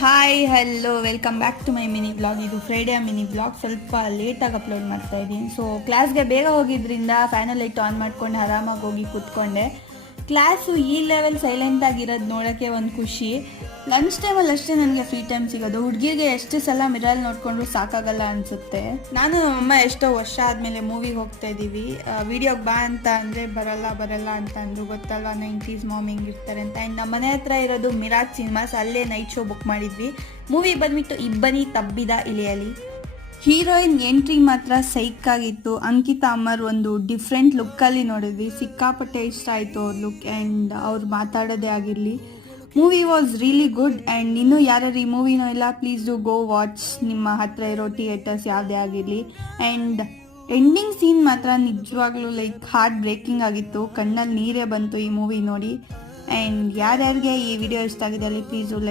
Hi hello welcome back to my mini blog. ಇದು Friday mini blog. ಸ್ವಲ್ಪ ಲೇಟಾಗಿ upload ಮಾಡ್ತಾ ಇದ್ದೀನಿ. ಸೊ ಕ್ಲಾಸ್ಗೆ ಬೇಗ ಹೋಗಿದ್ರಿಂದ ಫ್ಯಾನಲ್ ಲೈಟ್ ಆನ್ ಮಾಡ್ಕೊಂಡು ಆರಾಮಾಗಿ ಹೋಗಿ ಕೂತ್ಕೊಂಡೆ. ಕ್ಲಾಸು ಈ ಲೆವೆಲ್ ಸೈಲೆಂಟ್ ಆಗಿರೋದು ನೋಡೋಕ್ಕೆ ಒಂದು ಖುಷಿ. ಲಂಚ್ ಟೈಮಲ್ಲಿ ಅಷ್ಟೇ ನನಗೆ ಫ್ರೀ ಟೈಮ್ ಸಿಗೋದು. ಹುಡುಗಿರಿಗೆ ಎಷ್ಟು ಸಲ ಮಿರಲ್ ನೋಡಿಕೊಂಡ್ರು ಸಾಕಾಗಲ್ಲ ಅನಿಸುತ್ತೆ. ನಾನು ಅಮ್ಮ ಎಷ್ಟೋ ವರ್ಷ ಆದಮೇಲೆ ಮೂವಿಗೆ ಹೋಗ್ತಾ ಇದ್ದೀವಿ. ವಿಡಿಯೋಗೆ ಬಾ ಅಂತ ಅಂದರೆ ಬರಲ್ಲ ಅಂತ ಅಂದರು. ಗೊತ್ತಲ್ವ 90s ಮಾಮ್ ಹೆಂಗಿರ್ತಾರೆ ಅಂತ. ಆ್ಯಂಡ್ ನಮ್ಮ ಮನೆ ಹತ್ರ ಇರೋದು ಮಿರಾಜ್ ಸಿನಿಮಾಸ್, ಅಲ್ಲೇ ನೈಟ್ ಶೋ ಬುಕ್ ಮಾಡಿದ್ವಿ. ಮೂವಿ ಬಂದ್ಬಿಟ್ಟು ಇಬ್ಬನಿ ತಬ್ಬಿದ ಇಳಿಯಲಿ. ಹೀರೋಯಿನ್ ಎಂಟ್ರಿ ಮಾತ್ರ ಸೈಕ್ ಆಗಿತ್ತು. ಅಂಕಿತಾ ಅಮರ್ ಒಂದು ಡಿಫ್ರೆಂಟ್ ಲುಕ್ಕಲ್ಲಿ ನೋಡಿದ್ವಿ. ಸಿಕ್ಕಾಪಟ್ಟೆ ಇಷ್ಟ ಆಯಿತು ಅವ್ರ ಲುಕ್ ಆ್ಯಂಡ್ ಅವ್ರು ಮಾತಾಡೋದೇ ಆಗಿರಲಿ. Movie was really good. And ಇನ್ನೂ ಯಾರು ಈ ಮೂವಿನೂ ಇಲ್ಲ, ಪ್ಲೀಸ್ ಡು ಗೋ ವಾಚ್. ನಿಮ್ಮ ಹತ್ರ ಇರೋ ಥಿಯೇಟರ್ಸ್ ಯಾವುದೇ ಆಗಿರಲಿ. ಆ್ಯಂಡ್ ಎಂಡಿಂಗ್ ಸೀನ್ ಮಾತ್ರ ನಿಜವಾಗ್ಲೂ ಹಾರ್ಟ್ ಬ್ರೇಕಿಂಗ್ ಆಗಿತ್ತು. ಕಣ್ಣಲ್ಲಿ ನೀರೇ ಬಂತು ಈ ಮೂವಿ ನೋಡಿ. ಆ್ಯಂಡ್ ಯಾರ್ಯಾರಿಗೆ ಈ ವಿಡಿಯೋ ಇಷ್ಟ ಆಗಿದೆ ಅಲ್ಲಿ ಪ್ಲೀಸು ಲೈಕ್